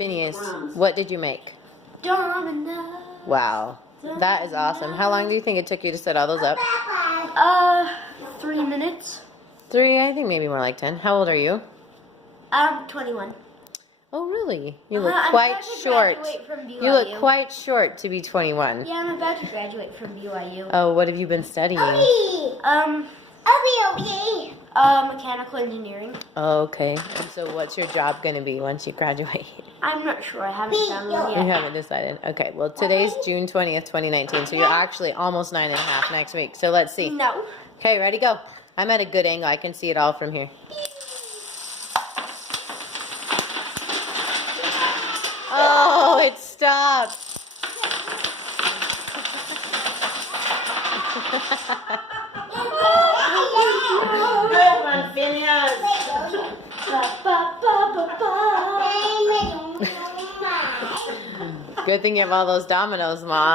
Phineas, what did you make? Dominoes. Wow, that is awesome. How long do you think it took you to set all those up? 3 minutes. 3, I think maybe more like 10. How old are you? I'm 21. Oh, really? You look I'm quite about to short. graduate from BYU. You look quite short to be 21. Yeah, I'm about to graduate from BYU. Oh, what have you been studying? Mechanical engineering. Oh, okay. And so what's your job going to be once you graduate? I'm not sure. I haven't found one You yet. haven't decided. Okay, well, today's June 20th, 2019, so you're actually almost 9.5 next week. So let's see. No. Okay, ready, go. I'm at a good angle. I can see it all from here. Oh, it stopped. Good one, Phineas. Good thing you have all those dominoes, Mom.